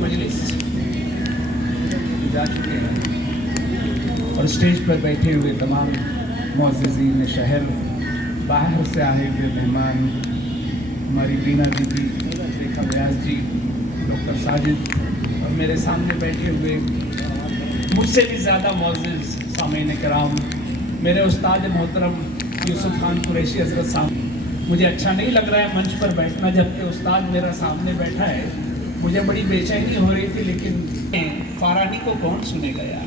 मजलिस जा चुके हैं और स्टेज पर बैठे हुए तमाम मुअज़्ज़िज़ीन शहर, बाहर से आए हुए मेहमान, हमारी बीना दीदी, रेखा व्यास जी, डॉक्टर साजिद और मेरे सामने बैठे हुए मुझसे भी ज़्यादा मुअज़्ज़िज़ सामीन किराम, मेरे उस्ताद मोहतरम यूसुफ खान कुरैशी हज़रत साहब। मुझे अच्छा नहीं लग रहा है मंच पर बैठना जबकि उस्ताद मेरा सामने बैठा है। मुझे बड़ी बेचैनी हो रही थी, लेकिन फारानी को कौन सुनेगा यार।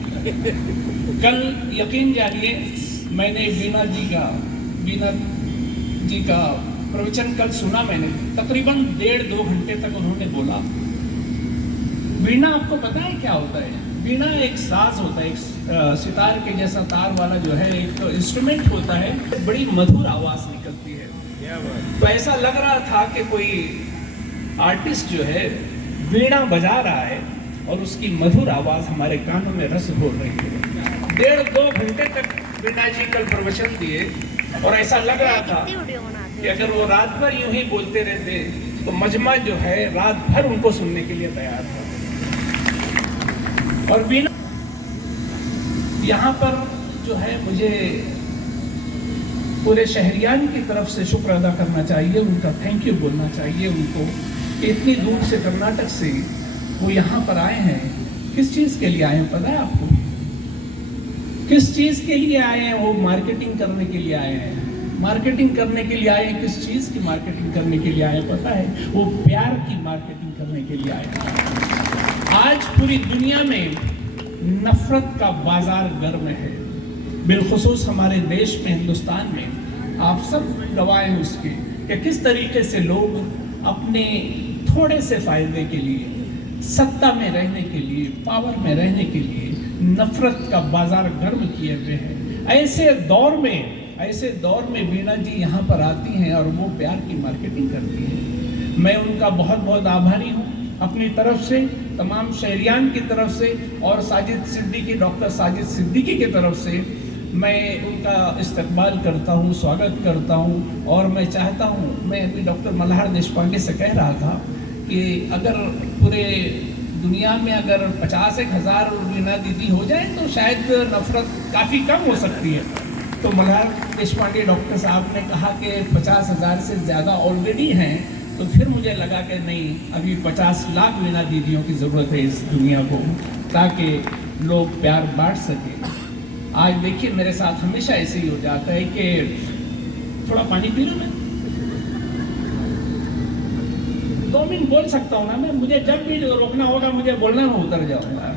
कल यकीन जानिए मैंने बीना जी का प्रवचन कल सुना मैंने, तकरीबन 1.5-2 घंटे तक उन्होंने बोला। वीणा आपको पता है क्या होता है? वीणा एक साज होता है, एक सितार के जैसा तार वाला जो है एक तो इंस्ट्रूमेंट होता है, बड़ी मधुर आवाज निकलती है। तो ऐसा लग रहा था कि कोई आर्टिस्ट जो है वीणा बजा रहा है और उसकी मधुर आवाज हमारे कानों में रस घोल रही है। 1.5-2 घंटे तक वीणा जी कल प्रवचन दिए और ऐसा लग रहा था कि अगर वो रात भर यूं ही बोलते रहते तो मजमा जो है रात भर उनको सुनने के लिए तैयार था। और वीणा यहाँ पर जो है मुझे पूरे शहरियान की तरफ से शुक्र अदा करना चाहिए, उनका थैंक यू बोलना चाहिए उनको। इतनी दूर से कर्नाटक से वो यहाँ पर आए हैं। किस चीज़ के लिए आए हैं पता है आपको? किस चीज़ के लिए आए हैं? वो मार्केटिंग करने के लिए आए हैं। मार्केटिंग करने के लिए आए हैं। किस चीज़ की मार्केटिंग करने के लिए आए हैं पता है? वो प्यार की मार्केटिंग करने के लिए आए हैं। आज पूरी दुनिया में नफरत का बाजार गर्म है, बिलखुसूस हमारे देश में, हिंदुस्तान में। आप सब गवाह हैं उसके कि किस तरीके से लोग अपने थोड़े से फायदे के लिए, सत्ता में रहने के लिए, पावर में रहने के लिए नफरत का बाजार गर्म किए हुए हैं। ऐसे दौर में वीणा जी यहाँ पर आती हैं और वो प्यार की मार्केटिंग करती हैं। मैं उनका बहुत बहुत आभारी हूँ अपनी तरफ से, तमाम शहरियान की तरफ से और साजिद सिद्दीकी, डॉक्टर साजिद सिद्दीकी की तरफ से मैं उनका इस्तकबाल करता हूँ, स्वागत करता हूँ। और मैं चाहता हूँ, मैं अभी डॉक्टर मल्हार देशपांडे से कह रहा था कि अगर पूरे दुनिया में अगर 50,000 वीणा दीदी हो जाए तो शायद नफरत काफ़ी कम हो सकती है। तो मल्हार देशपांडे डॉक्टर साहब ने कहा कि 50,000 से ज़्यादा ऑलरेडी हैं। तो फिर मुझे लगा कि नहीं, अभी 50 लाख वीणा दीदियों की ज़रूरत है इस दुनिया को, ताकि लोग प्यार बांट सकें। आज देखिए मेरे साथ हमेशा ऐसे ही हो जाता है कि थोड़ा पानी पी लूँ मैं, 2 मिनट बोल सकता हूँ ना मैं, मुझे जब भी रोकना होगा मुझे बोलना, मैं उतर जाऊंगा।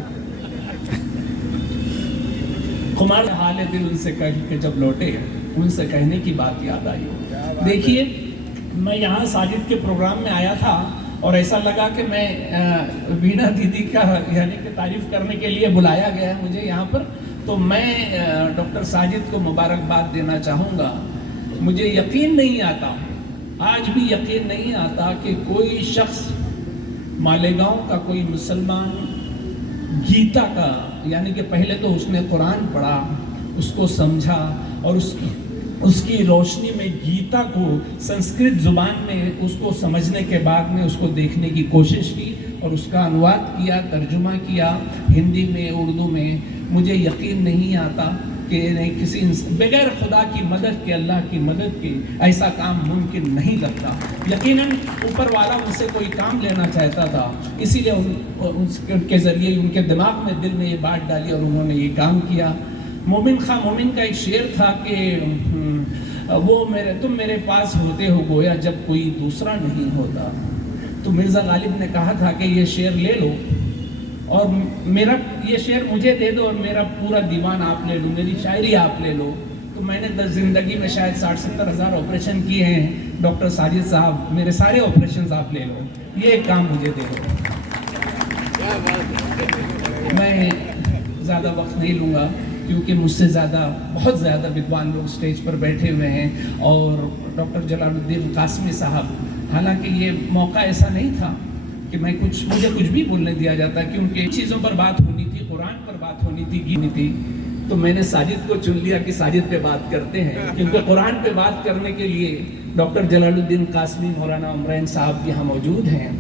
कुमार हाल दिल उनसे कह के जब लौटे, उनसे कहने की बात याद आई। देखिए मैं यहाँ साजिद के प्रोग्राम में आया था और ऐसा लगा कि मैं वीणा दीदी का यानी कि तारीफ करने के लिए बुलाया गया है मुझे यहाँ पर। तो मैं डॉक्टर साजिद को मुबारकबाद देना चाहूँगा। मुझे यकीन नहीं आता, आज भी यकीन नहीं आता कि कोई शख्स, मालेगांव का कोई मुसलमान गीता का, यानी कि पहले तो उसने कुरान पढ़ा, उसको समझा और उसकी रोशनी में गीता को संस्कृत ज़ुबान में उसको समझने के बाद में उसको देखने की कोशिश की और उसका अनुवाद किया, तर्जुमा किया हिंदी में, उर्दू में। मुझे यकीन नहीं आता कि नहीं, किसी बगैर खुदा की मदद के, अल्लाह की मदद के ऐसा काम मुमकिन नहीं लगता। यकीनन ऊपर वाला उनसे कोई काम लेना चाहता था, इसीलिए उनके ज़रिए उनके दिमाग में, दिल में ये बात डाली और उन्होंने ये काम किया। मोमिन खां मोमिन का एक शेर था कि तुम मेरे पास होते हो गोया जब कोई दूसरा नहीं होता। तो मिर्ज़ा गालिब ने कहा था कि ये शेर ले लो और मेरा ये शेर मुझे दे दो और मेरा पूरा दीवान आप ले लो, मेरी शायरी आप ले लो। तो मैंने ज़िंदगी में शायद 60-70 हज़ार ऑपरेशन किए हैं। डॉक्टर साजिद साहब, मेरे सारे ऑपरेशन आप ले लो, ये एक काम मुझे दे दो। मैं ज़्यादा वक्त नहीं लूँगा क्योंकि मुझसे ज़्यादा, बहुत ज़्यादा विद्वान लोग स्टेज पर बैठे हुए हैं। और डॉक्टर जलालुद्दीन कासमी साहब, हालांकि ये मौका ऐसा नहीं था कि मुझे कुछ भी बोलने दिया जाता, क्योंकि चीज़ों पर बात होनी थी, कुरान पर बात होनी थी, गीनी थी। तो मैंने साजिद को चुन लिया कि साजिद पे बात करते हैं, क्योंकि कुरान पे बात करने के लिए डॉक्टर जलालुद्दीन कासमी, मौलाना उमरैन साहब यहाँ मौजूद हैं।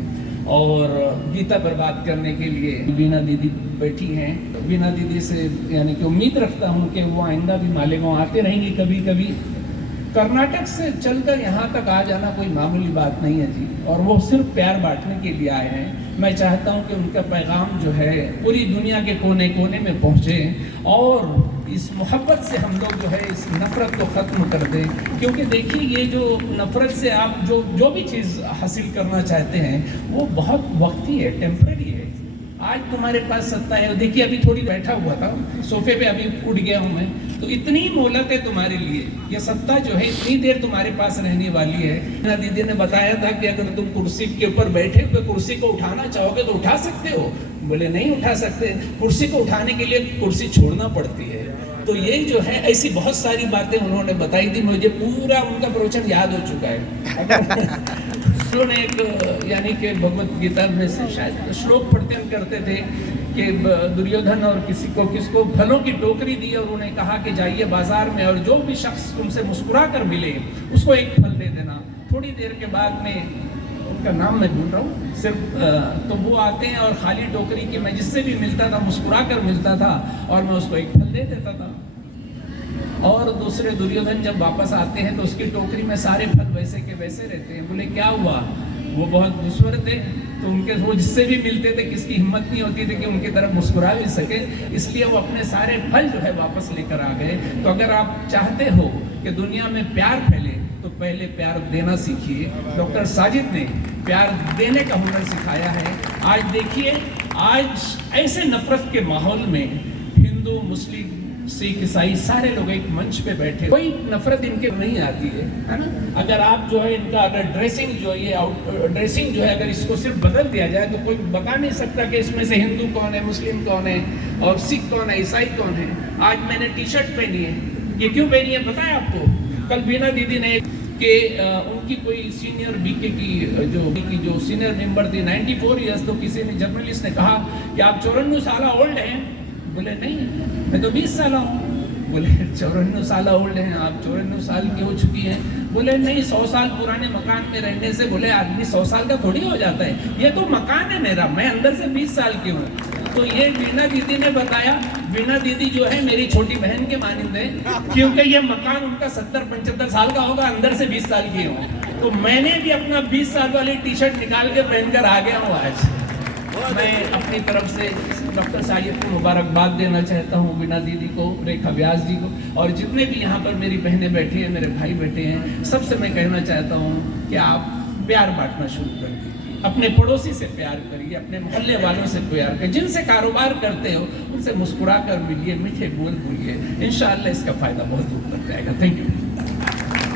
और गीता पर बात करने के लिए वीना दीदी बैठी हैं। वीना दीदी से यानी कि उम्मीद रखता हूँ कि वो आइंदा भी मालेगांव आते रहेंगी कभी कभी। कर्नाटक से चलकर यहाँ तक आ जाना कोई मामूली बात नहीं है जी, और वो सिर्फ प्यार बांटने के लिए आए हैं। मैं चाहता हूँ कि उनका पैगाम जो है पूरी दुनिया के कोने कोने में पहुँचे और इस मोहब्बत से हम लोग जो है इस नफ़रत को ख़त्म कर दें। क्योंकि देखिए ये जो नफ़रत से आप जो भी चीज़ हासिल करना चाहते हैं वो बहुत वक्ती है, टेम्परेरी है। आज तुम्हारे पास सत्ता है, देखिए अभी थोड़ी बैठा हुआ था सोफे पे, अभी उठ गया हूँ मैं, तो इतनी मोहलत है तुम्हारे लिए। ये सत्ता जो है इतनी देर तुम्हारे पास रहने वाली है। ना दीदी ने बताया था कि अगर तुम कुर्सी के ऊपर बैठे हुए कुर्सी को उठाना चाहोगे तो उठा सकते हो। बोले नहीं उठा सकते, कुर्सी को उठाने के लिए कुर्सी छोड़ना पड़ती है। तो ये जो है ऐसी बहुत सारी बातें उन्होंने बताई थी, मुझे पूरा उनका प्रवचन याद हो चुका है। उन्होंने एक यानी कि भगवत गीता में से शायद श्लोक पढ़ते करते थे कि दुर्योधन और किसको फलों की टोकरी दी और उन्हें कहा कि जाइए बाजार में और जो भी शख्स तुमसे मुस्कुरा कर मिले उसको एक फल दे देना। थोड़ी देर के बाद में उनका नाम मैं भूल रहा हूँ सिर्फ, तो वो आते हैं और खाली टोकरी की मैं जिससे भी मिलता था मुस्कुरा कर मिलता था और मैं उसको एक फल दे देता था। और दूसरे दुर्योधन जब वापस आते हैं तो उसकी टोकरी में सारे फल वैसे के वैसे रहते हैं। बोले क्या हुआ? वो बहुत दुश्मन थे, तो उनके वो जिससे भी मिलते थे किसकी हिम्मत नहीं होती थी कि उनकी तरफ मुस्कुरा भी सके, इसलिए वो अपने सारे फल जो है वापस लेकर आ गए। तो अगर आप चाहते हो कि दुनिया में प्यार फैले तो पहले प्यार देना सीखिए। डॉक्टर साजिद ने प्यार देने का हुनर सिखाया है। आज देखिए, आज ऐसे नफरत के माहौल में हिंदू, मुस्लिम, सिख, ईसाई सारे लोग एक मंच पे बैठे, कोई नफरत इनके नहीं आती है ना। अगर आप जो है इनका अगर ड्रेसिंग जो ये ड्रेसिंग जो है अगर इसको सिर्फ बदल दिया जाए तो कोई बता नहीं सकता कि इसमें से हिंदू कौन है, मुस्लिम कौन है और सिख कौन है, ईसाई कौन है। आज मैंने टी शर्ट पहनी है, ये क्यों पहनी है पता है आपको? कल वीना दीदी ने कि उनकी कोई सीनियर बीके की जो सीनियर मेंबर थी 94 ईयर्स, तो किसी ने जर्नलिस्ट ने कहा कि आप 54 साल ओल्ड हैं। बोले नहीं, मैं तो 20 साल हूँ। बोले 54 साल ओल्ड हैं आप, 54 साल की हो चुकी हैं। बोले नहीं, 100 साल पुराने मकान में रहने से बोले आदमी 100 साल का थोड़ी हो जाता है। ये तो मकान है मेरा, मैं अंदर से 20 साल की हूँ। तो ये वीना दीदी ने बताया। वीना दीदी जो है मेरी छोटी बहन के मानिंद है, क्योंकि ये मकान उनका 70-75 साल का होगा, अंदर से 20 साल की हूँ। तो मैंने भी अपना 20 साल वाली टी शर्ट निकाल के पहनकर आ गया हूँ आज। मैं अपनी तरफ से डॉक्टर साजिद को मुबारकबाद देना चाहता हूँ, वीना दीदी को, रेखा व्यास जी को, और जितने भी यहाँ पर मेरी बहनें बैठी हैं, मेरे भाई बैठे हैं, सबसे मैं कहना चाहता हूँ कि आप प्यार बांटना शुरू कर दीजिए। अपने पड़ोसी से प्यार करिए, अपने मोहल्ले वालों से प्यार करिए, जिनसे कारोबार करते हो उनसे मुस्कुरा कर मिलिए, मीठे बोल बोलिए। इंशाअल्लाह इसका फ़ायदा बहुत दूर तक जाएगा। Thank you.